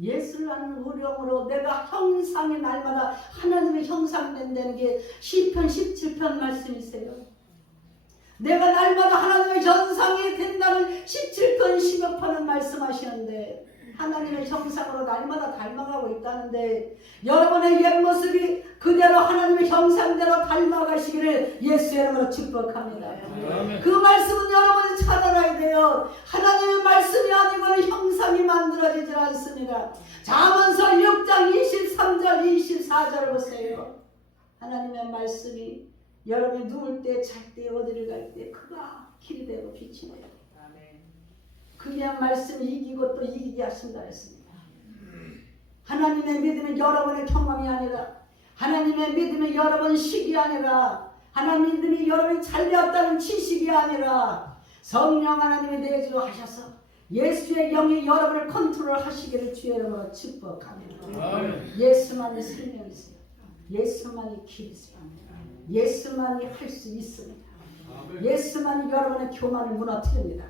예수를 하는 의령으로 내가 형상이 날마다 하나님의 형상된다는 게 10편 17편 말씀이세요. 내가 날마다 하나님의 형상이 된다는 17편 15편은 말씀하시는데 하나님의 형상으로 날마다 닮아가고 있다는데 여러분의 옛모습이 그대로 하나님의 형상대로 닮아가시기를 예수의 이름으로 축복합니다. 그 말씀은 여러분이 찾아놔야 돼요. 하나님의 말씀이 아니고는 형상이 만들어지질 않습니다. 잠언서 6장 23절 24절을 보세요. 하나님의 말씀이 여러분이 누울 때, 잘 때, 어디를 갈 때 그가 길이 되고 빛이 되고 그냥 말씀이 이기고 또 이기게 하신다 했습니다. 하나님의 믿음이 여러분의 경험이 아니라, 하나님의 믿음이 여러분 식이 아니라, 하나님의 믿음이 여러분이 잘되었다는 지식이 아니라 성령 하나님이 내주하셔서 예수의 영이 여러분을 컨트롤 하시기를 주의 이름으로 축복합니다. 예수만이 생명이세요. 예수만이 길이세요. 예수만이 할 수 있습니다. 예수만이 여러분의 교만을 무너뜨립니다.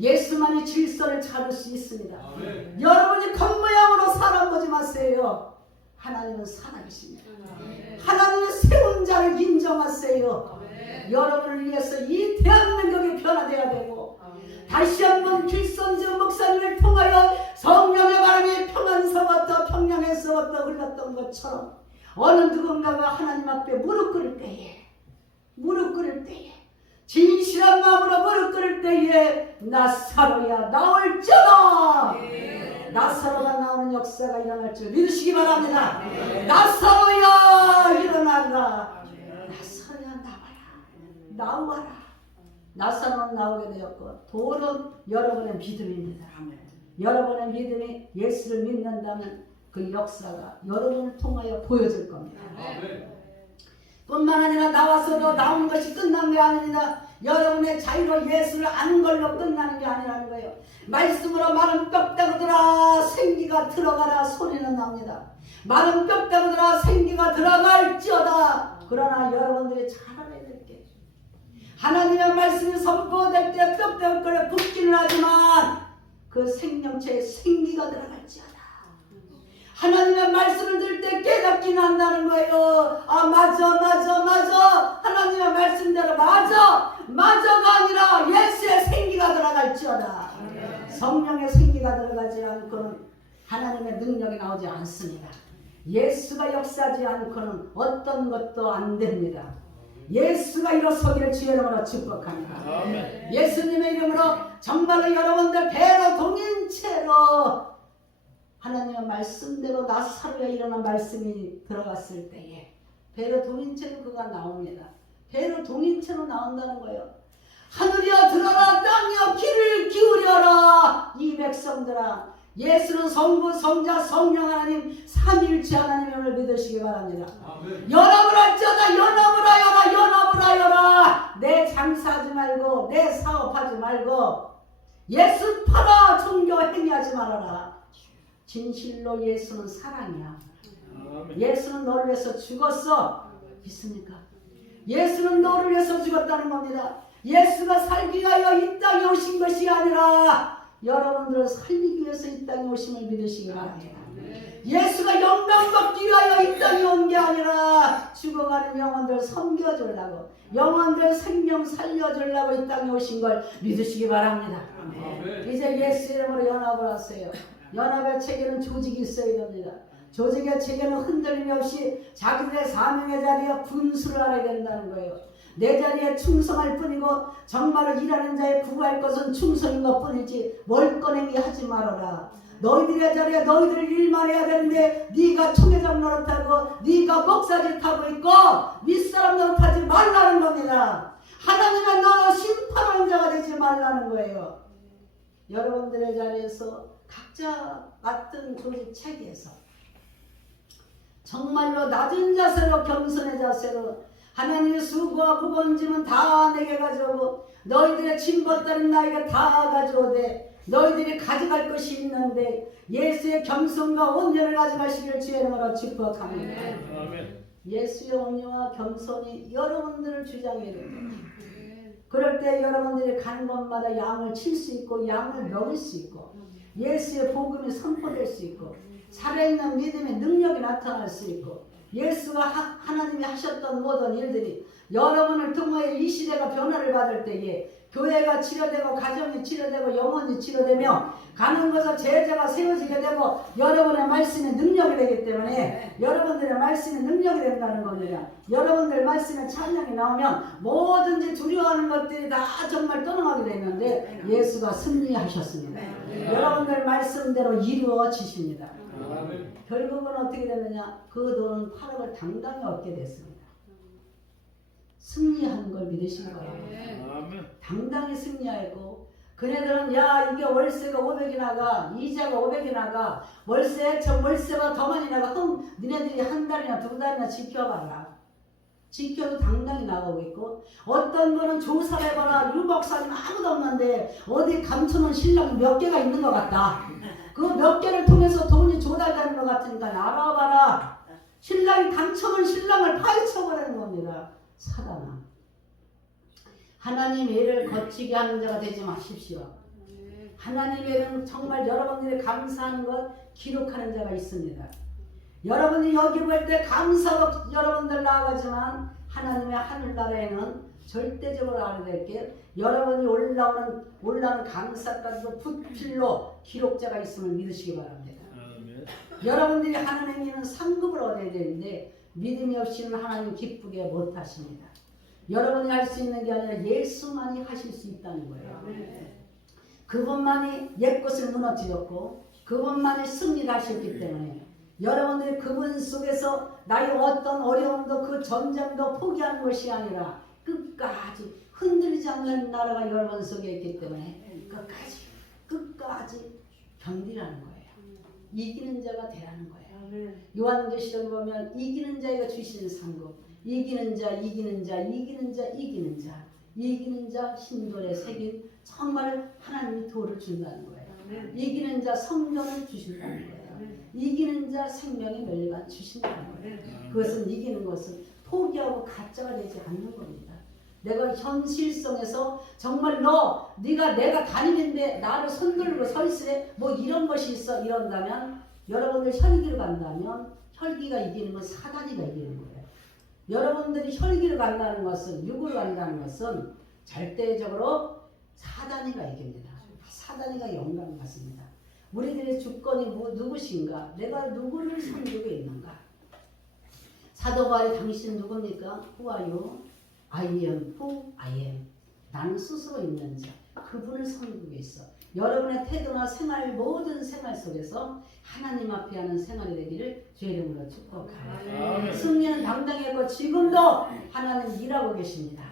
예수만이 질서를 잡을 수 있습니다. 여러분이 겉모양으로 사람 보지 마세요. 하나님은 살아계십니다. 하나님은 세운 자를 인정하세요. 여러분을 위해서 이 대한민국이 변화되어야 되고, 다시 한번 길선주 목사님을 통하여 성령의 바람이 평안서부터 평양에서부터 흘렀던 것처럼 어느 누군가가 하나님 앞에 무릎 꿇을 때에, 진실한 마음으로 무릎 꿇을 때에 나사로야 나올지어다. 나사로가 나오는 역사가 일어날 줄 믿으시기 바랍니다. 나사로야 일어나라. 나사로야 나와라. 나사로는 나오게 되었고, 돌은 여러분의 믿음입니다. 여러분의 믿음이 예수를 믿는다면 그 역사가 여러분을 통하여 보여질 겁니다. 뿐만 아니라 나와서도 나온 것이 끝난 게 아닙니다. 여러분의 자유로 예수를 아는 걸로 끝나는 게 아니라는 거예요. 말씀으로 마른 뼈다구들아 생기가 들어가라 소리는 납니다. 마른 뼈다구들아 생기가 들어갈지어다. 그러나 여러분들이 잘 알아야 될 게, 하나님의 말씀이 선포될 때 뼈다구들에 붙기는 하지만 그 생명체에 생기가 들어갈지어다. 하나님의 말씀을 들을 때 깨닫기는 한다는 거예요. 아 맞아. 하나님의 말씀대로 맞아가 아니라 예수의 생기가 들어갈지어다. 성령의 생기가 들어가지 않고는 하나님의 능력이 나오지 않습니다. 예수가 역사하지 않고는 어떤 것도 안 됩니다. 예수가 일어서기를 주의 이름으로 축복합니다. 예수님의 이름으로 정말로 여러분들 배로 동인채로 하나님의 말씀대로 나사로에 일어난 말씀이 들어갔을 때에 배로 동인채로 그가 나옵니다. 배로 동인채로 나온다는 거예요. 하늘이여 들어라, 땅이여 귀를 기울여라. 이 백성들아, 예수는 성부, 성자, 성령 하나님 삼위일체 하나님을 믿으시기 바랍니다. 연합을 할지어다. 연합을 하여라. 내 장사하지 말고, 내 사업하지 말고, 예수 팔아 종교 행위하지 말아라. 진실로 예수는 사랑이야. 예수는 너를 위해서 죽었어. 믿습니까? 예수는 너를 위해서 죽었다는 겁니다. 예수가 살기 위하여 이 땅에 오신 것이 아니라 여러분들을 살리기 위해서 이 땅에 오심을 믿으시기 바랍니다. 예수가 영광 받기 위하여 이 땅에 온 게 아니라 죽어가는 영혼들 섬겨주려고, 영혼들 생명 살려주려고 이 땅에 오신 걸 믿으시기 바랍니다. 이제 예수 이름으로 연합을 하세요. 연합의 체계는 조직이 있어야 됩니다. 조직의 체계는 흔들림이 없이 자기들의 사명의 자리에 분수를 알아야 된다는 거예요. 내 자리에 충성할 뿐이고 정말로 일하는 자에 구할 것은 충성인 것 뿐이지 멀꺼내기 하지 말아라. 너희들의 자리에 너희들 일만 해야 되는데 네가 총회장 노릇하고 네가 목사짓 하고 있고 윗사람 노릇하지 말라는 겁니다. 하나님의 너로 심판하는 자가 되지 말라는 거예요. 여러분들의 자리에서 각자 맡은 조직 체계에서 정말로 낮은 자세로, 겸손의 자세로 하나님의 수고와 무거운 짐은 다 내게 가져오고 너희들의 짐벗다는 나에게 다 가져오되 너희들이 가져갈 것이 있는데 예수의 겸손과 온유를 가져가시기를 주의 이름으로 축복합니다. 예수의 온유와 겸손이 여러분들을 주장해야 됩니다. 그럴 때 여러분들이 가는 곳마다 양을 칠 수 있고 양을 먹일 수 있고 예수의 복음이 선포될 수 있고 살아있는 믿음의 능력이 나타날 수 있고 예수가 하나님이 하셨던 모든 일들이 여러분을 통하여 이 시대가 변화를 받을 때에 교회가 치료되고 가정이 치료되고 영혼이 치료되며 가는 곳에 제자가 세워지게 되고 여러분의 말씀이 능력이 되기 때문에 여러분들의 말씀이 능력이 된다는 겁니다. 여러분들 말씀에 찬양이 나오면 뭐든지 두려워하는 것들이 다 정말 떠나가게 되는데 예수가 승리하셨습니다. 여러분들 말씀대로 이루어지십니다. 결국은 어떻게 되느냐? 그 돈은 8억을 당당히 얻게 됐습니다. 승리하는 걸 믿으시기 바랍니다. 아멘. 당당히 승리하고 그네들은 야 이게 월세가 500이 나가 이자가 500이 나가 월세가 더 많이 나가 니네들이 한 달이나 두 달이나 지켜봐라. 지켜도 당당히 나가고 있고 어떤 분은 조사해봐라 유목사님 아무도 없는데 어디 감춰놓은 신랑 몇 개가 있는 것 같다. 그 몇 개를 통해서 돈이 조달되는 것 같으니까 알아봐라. 신랑이 감춰놓은 신랑을 파헤쳐버리는 겁니다. 사단아. 하나님의 일을 거치게 하는 자가 되지 마십시오. 하나님의 일은 정말 여러분들이 감사하는 것 기록하는 자가 있습니다. 여러분이 여기 볼 때 감사로 여러분들 나아가지만 하나님의 하늘나라에는 절대적으로 알아야 될 게 여러분이 올라오는 강사까지도 붓필로 기록자가 있음을 믿으시기 바랍니다. 아멘. 여러분들이 하는 행위는 상급을 얻어야 되는데 믿음이 없이는 하나님 기쁘게 못하십니다. 여러분이 할 수 있는 게 아니라 예수만이 하실 수 있다는 거예요. 그분만이 옛것을 무너뜨렸고 그분만이 승리를 하셨기 때문에 여러분들이 그분 속에서 나의 어떤 어려움도 그 전쟁도 포기하는 것이 아니라 끝까지 흔들리지 않는 나라가 여러분 속에 있기 때문에 끝까지 견디라는 거예요. 이기는 자가 되라는 거예요. 요한계시록 보면 이기는 자가 주시는 상급 이기는 자 신돌에 새긴 정말 하나님이 도를 준다는 거예요. 이기는 자 성령을 주신다는 거예요. 이기는 자 생명의 멸관 주신다는 거예요. 그것은 이기는 것은 포기하고 가짜가 되지 않는 겁니다. 내가 현실성에서 정말 네가 내가 담임인데 나를 손들고 서 있으래 뭐 이런 것이 있어 이런다면 여러분들 혈기로 간다면 혈기가 이기는 건 사단이가 이기는 거예요. 여러분들이 혈기로 간다는 것은 육으로 간다는 것은 절대적으로 사단이가 이깁니다. 사단이가 영광을 받습니다. 우리들의 주권이 누구신가? 내가 누구를 섬기고 있는가? 사도 바울이 당신 누굽니까? Who are you? I am who I am. 나는 스스로 있는 자. 그분을 섬기고 있어. 여러분의 태도나 생활 모든 생활 속에서 하나님 앞에 하는 생활이 되기를 주의 이름으로 축복합니다. 승리는 당당히 했고 지금도 하나님 일하고 계십니다.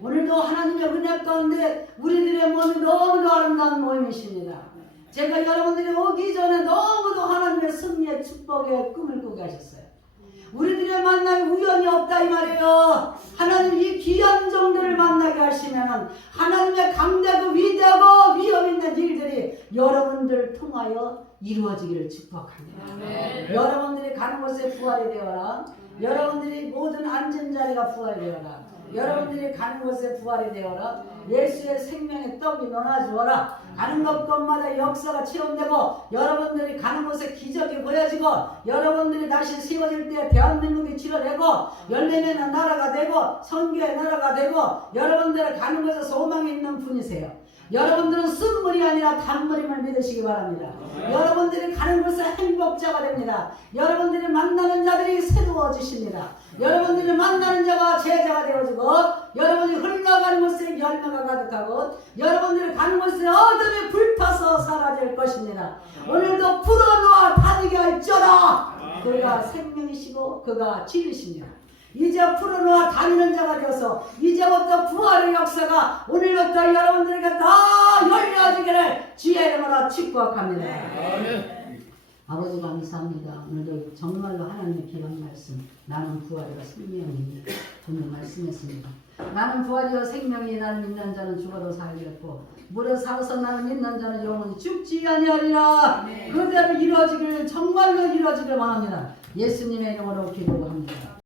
오늘도 하나님의 은혜 가운데 우리들의 몸이 너무도 아름다운 모임이십니다. 제가 여러분들이 오기 전에 너무도 하나님의 승리의 축복의 꿈을 꾸게 하셨어요. 우리들의 만남이 우연이 없다 이 말이에요. 하나님 이 귀한 종들을 만나게 하시면 하나님의 강대하고 위대하고 위험 있는 일들이 여러분들을 통하여 이루어지기를 축복합니다. 여러분들이 가는 곳에 부활이 되어라. 여러분들이 모든 앉은 자리가 부활이 되어라. 여러분들이 가는 곳에 부활이 되어라. 예수의 생명의 떡이 논아주어라. 가는 곳곳마다 역사가 체험되고 여러분들이 가는 곳에 기적이 보여지고 여러분들이 다시 세워질 때 대한민국이 치러되고 열매맺는 나라가 되고 선교의 나라가 되고 여러분들이 가는 곳에 소망이 있는 분이세요. 여러분들은 쓴물이 아니라 단물임을 믿으시기 바랍니다. 여러분들이 가는 곳에 행복자가 됩니다. 여러분들이 만나는 자들이 새로워지십니다. 여러분들이 만나는 자가 제자가 되어지고 여러분이 흘러가는 곳에 열매가 가득하고 여러분들이 가는 곳에 어둠이 불타서 사라질 것입니다. 오늘도 풀어놓아 다니게 할지어다. 그가 생명이시고 그가 진리십니다. 이제 풀어놓아 다니는 자가 되어서 이제부터 부활의 역사가 오늘부터 여러분들에게 다 열려지기를 주의 이름으로 축복합니다. 아버지 감사합니다. 오늘도 정말로 하나님의 귀한 말씀 나는 부활이요 생명이니 오늘 말씀했습니다. 나는 부활이요 생명이 나를 믿는 자는 죽어도 살겠고 무릇 살아서 나를 믿는 자는 영원히 죽지 아니하리라. 그대로 이루어지기를 정말로 이루어지기를 원합니다. 예수님의 이름으로 기도합니다.